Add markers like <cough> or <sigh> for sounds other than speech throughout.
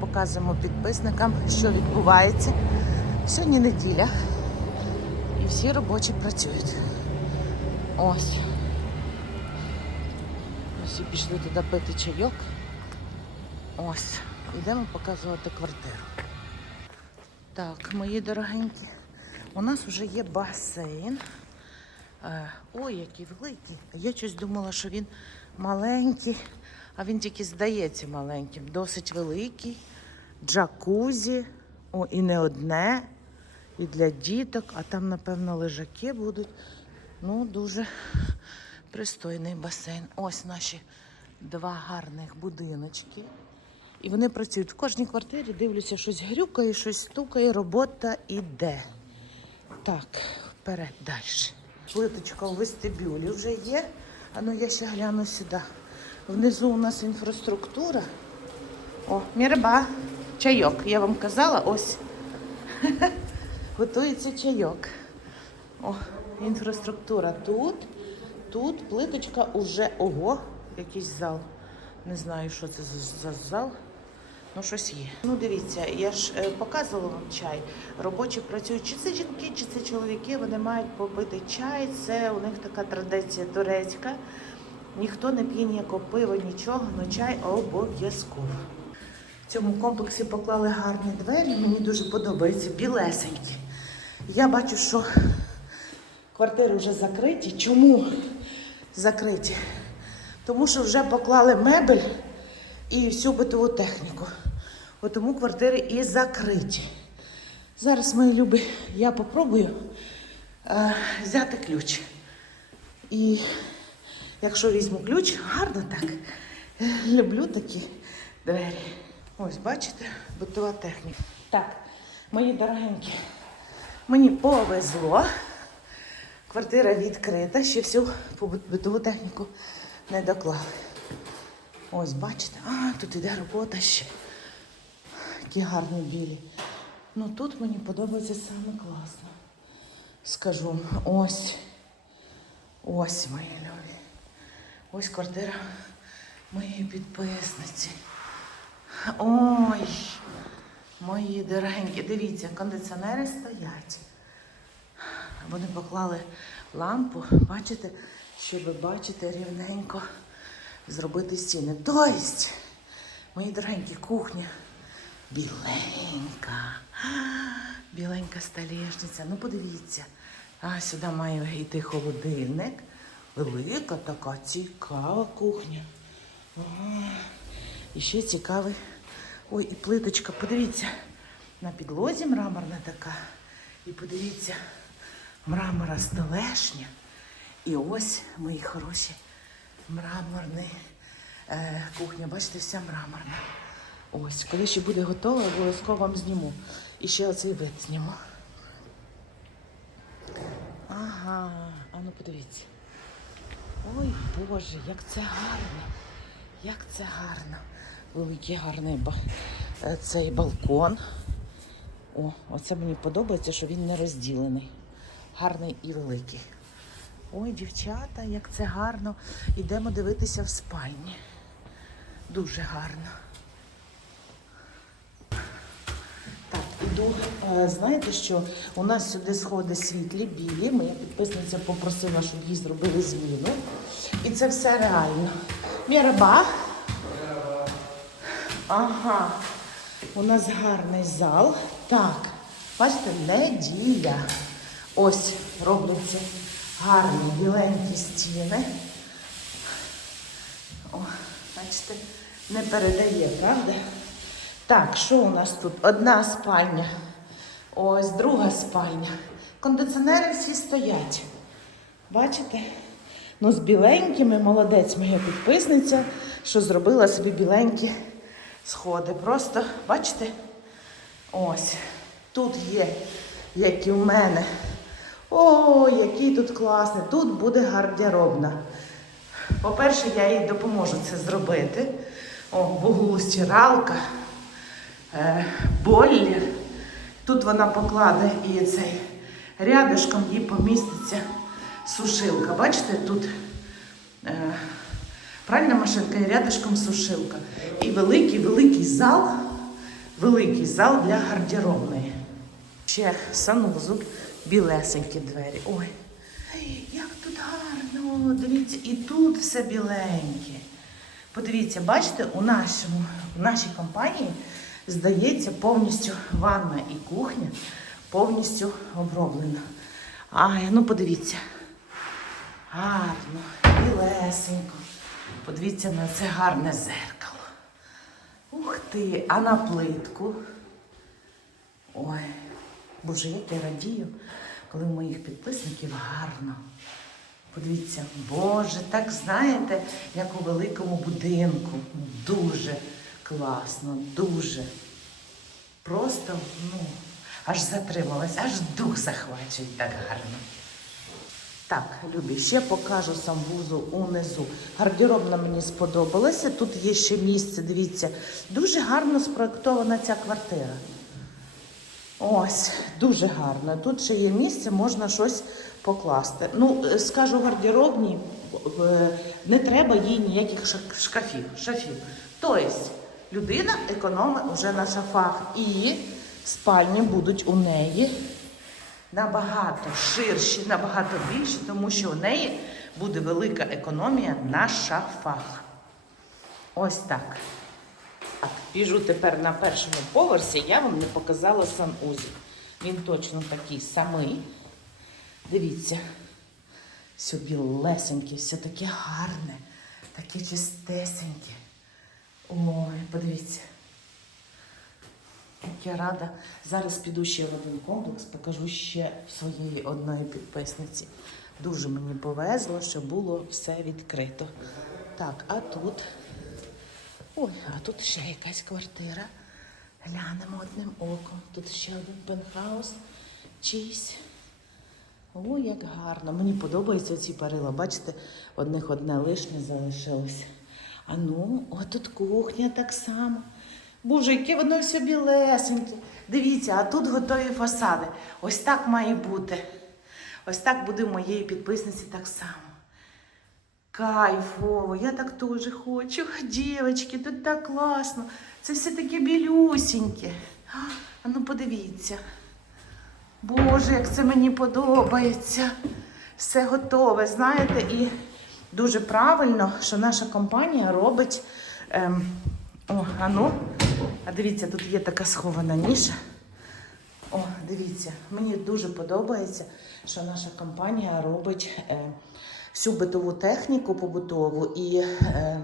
показуємо підписникам, що відбувається. Сьогодні неділя і всі робочі працюють. Ось. Всі пішли туди пити чайок. Ось. Йдемо показувати квартиру. Так, мої дорогенькі, у нас вже є басейн. Е, Ой, який великий. Я щось думала, що він маленький, а він тільки здається маленьким. Досить великий. Джакузі. О, і не одне. І для діток, а там, напевно, лежаки будуть. Ну, дуже пристойний басейн. Ось наші два гарних будиночки. І вони працюють в кожній квартирі, дивлюся, щось грюкає, щось стукає, робота іде. Так, вперед далі. Плиточка у вестибюлі вже є. А ну я ще гляну сюди. Внизу у нас інфраструктура. О, мірба, чайок. Я вам казала, ось. <laughs> Готується чайок. О, інфраструктура тут. Тут плиточка уже ого, якийсь зал. Не знаю, що це за, за зал. Ну, щось є. Ну, дивіться, я ж е, показувала вам чай. Робочі працюють, чи це жінки, чи це чоловіки, вони мають попити чай. Це у них така традиція турецька. Ніхто не п'є ніякого пива, нічого, але чай обов'язково. В цьому комплексі поклали гарні двері, мені дуже подобається, білесенькі. Я бачу, що квартири вже закриті. Чому закриті? Тому що вже поклали мебель і всю битову техніку. Тому квартири і закриті. Зараз, мої любі, я попробую е, взяти ключ. І якщо візьму ключ, гарно так. Люблю такі двері. Ось, бачите, битова техніка. Так, мої дорогенькі, мені повезло. Квартира відкрита, ще всю битову техніку не доклали. Ось, бачите, а, тут іде робота ще. Які гарні білі. Ну тут мені подобається саме класно. Скажу, ось. Ось мої любі. Ось квартира моєї підписниці. Ой, мої дорогенькі, дивіться, кондиціонери стоять. Вони поклали лампу, бачите, щоб бачити рівненько зробити стіни. Тобто, мої дорогенькі, кухня біленька. Біленька столешниця. Ну, подивіться. А сюди має йти холодильник. Велика така цікава кухня. І ще цікавий. Ой, і плиточка, подивіться, на підлозі мраморна така. І подивіться, мрамора столешня. І ось, мої хороші, мраморний е, кухня. Бачите, вся мраморна. Ось, коли ще буде готова, обов'язково вам зніму. І ще оцей вид зніму. Ага, а ну подивіться. Ой, Боже, як це гарно. Як це гарно. Великий гарний ба- е, цей балкон. О, оце мені подобається, що він не розділений. Гарний і великий. Ой, дівчата, як це гарно. Йдемо дивитися в спальні. Дуже гарно. Так, іду. Е, Знаєте що? У нас сюди сходи світлі, білі. Моя підписниця попросила, щоб їй зробили зміну. І це все реально. Міраба. Ага. У нас гарний зал. Так, бачите, неділя. Ось робляться гарні біленькі стіни. О, бачите, не передає, правда? Так, що у нас тут? Одна спальня. Ось друга спальня. Кондиціонери всі стоять. Бачите? Ну, з біленькими молодець моя підписниця, що зробила собі біленькі сходи. Просто, бачите? Ось. Тут є, як і в мене. О, який тут класний. Тут буде гардеробна. По-перше, я їй допоможу це зробити. О, в углу стиралка, бойлер. Тут вона покладе і цей рядишком їй поміститься сушилка. Бачите, тут е, пральна машинка і рядишком сушилка. І великий-великий зал великий зал для гардеробної. Ще санузел, білесенькі двері. Ой, як тут гарно! Дивіться, і тут все біленьке. Подивіться, бачите, у нашому, в нашій компанії, здається, повністю ванна і кухня повністю оброблена. Ай, ну подивіться. Гарно, білесенько. Подивіться на це гарне зеркало. Ух ти, а на плитку. Ой, боже, як я радію, коли у моїх підписників гарно. Подивіться, Боже, так знаєте, як у великому будинку. Дуже класно, дуже. Просто, ну, аж затрималась, аж дух захвачує так гарно. Так, Любі, ще покажу самбузу унизу. Гардеробна мені сподобалася. Тут є ще місце, дивіться. Дуже гарно спроєктована ця квартира. Ось, дуже гарно. Тут ще є місце, можна щось покласти. Ну, е, скажу гардеробній, е, не треба їй ніяких шкафів. шафів. Тобто, людина економить вже на шафах. І спальні будуть у неї набагато ширші, набагато більші, тому що у неї буде велика економія на шафах. Ось так. Так, біжу тепер на першому поверсі, я вам не показала санузел. Він точно такий самий. Дивіться, все білесеньке, все таке гарне, таке чистесеньке. Ой, подивіться. Я рада. Зараз піду ще в один комплекс, покажу ще своєї одної підписниці. Дуже мені повезло, що було все відкрито. Так, а тут. Ой, а тут ще якась квартира. Глянемо одним оком. Тут ще один пентхаус. Чийсь. О, як гарно. Мені подобаються ці перила. Бачите, одних одне лишнє залишилося. А ну, о, тут кухня так само. Боже, яке воно все білесеньке. Дивіться, а тут готові фасади. Ось так має бути. Ось так буде в моєї підписниці так само. Кайфово, я так теж хочу. Дівчатки, тут так класно. Це все таке білюсіньке. А ну подивіться. Боже, як це мені подобається. Все готове, знаєте, і дуже правильно, що наша компанія робить. Ем, о, а ну, а дивіться, тут є така схована ніша. О, дивіться, мені дуже подобається, що наша компанія робить е, всю битову техніку побутову і е,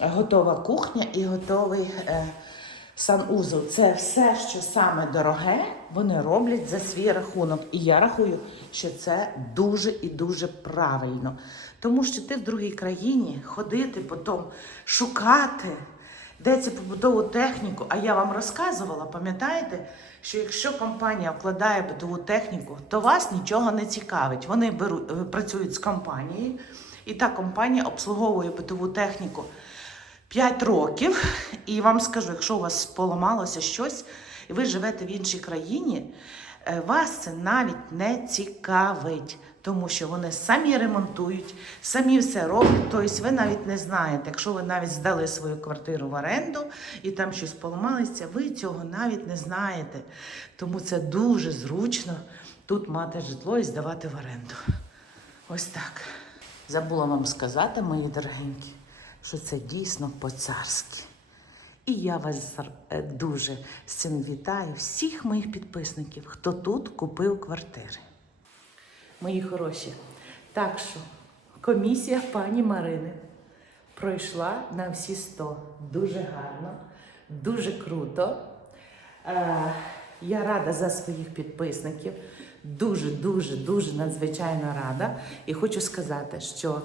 готова кухня, і готовий е, санузел. Це все, що саме дороге, вони роблять за свій рахунок. І я рахую, що це дуже і дуже правильно. Тому що ти в другій країні ходити, потім шукати. Де це побутову техніку? А я вам розказувала, пам'ятаєте, що якщо компанія вкладає битову техніку, то вас нічого не цікавить. Вони беруть, е, працюють з компанією, і та компанія обслуговує битову техніку 5 років. І вам скажу, якщо у вас поламалося щось, і ви живете в іншій країні, вас це навіть не цікавить. Тому що вони самі ремонтують, самі все роблять. Тобто ви навіть не знаєте, якщо ви навіть здали свою квартиру в оренду і там щось поламалося, ви цього навіть не знаєте. Тому це дуже зручно тут мати житло і здавати в оренду. Ось так. Забула вам сказати, мої дорогенькі, що це дійсно по-царськи. І я вас е, дуже з цим вітаю, всіх моїх підписників, хто тут купив квартири. Мої хороші. Так що комісія пані Марини пройшла на всі 100. Дуже гарно, дуже круто. Е, я рада за своїх підписників. Дуже, дуже, дуже надзвичайно рада. І хочу сказати, що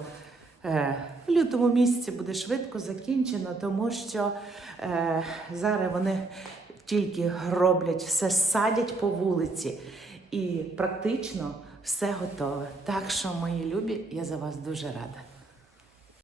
в лютому місяці буде швидко закінчено, тому що е, зараз вони тільки роблять все, садять по вулиці. І практично все готове. Так що, мої любі, я за вас дуже рада.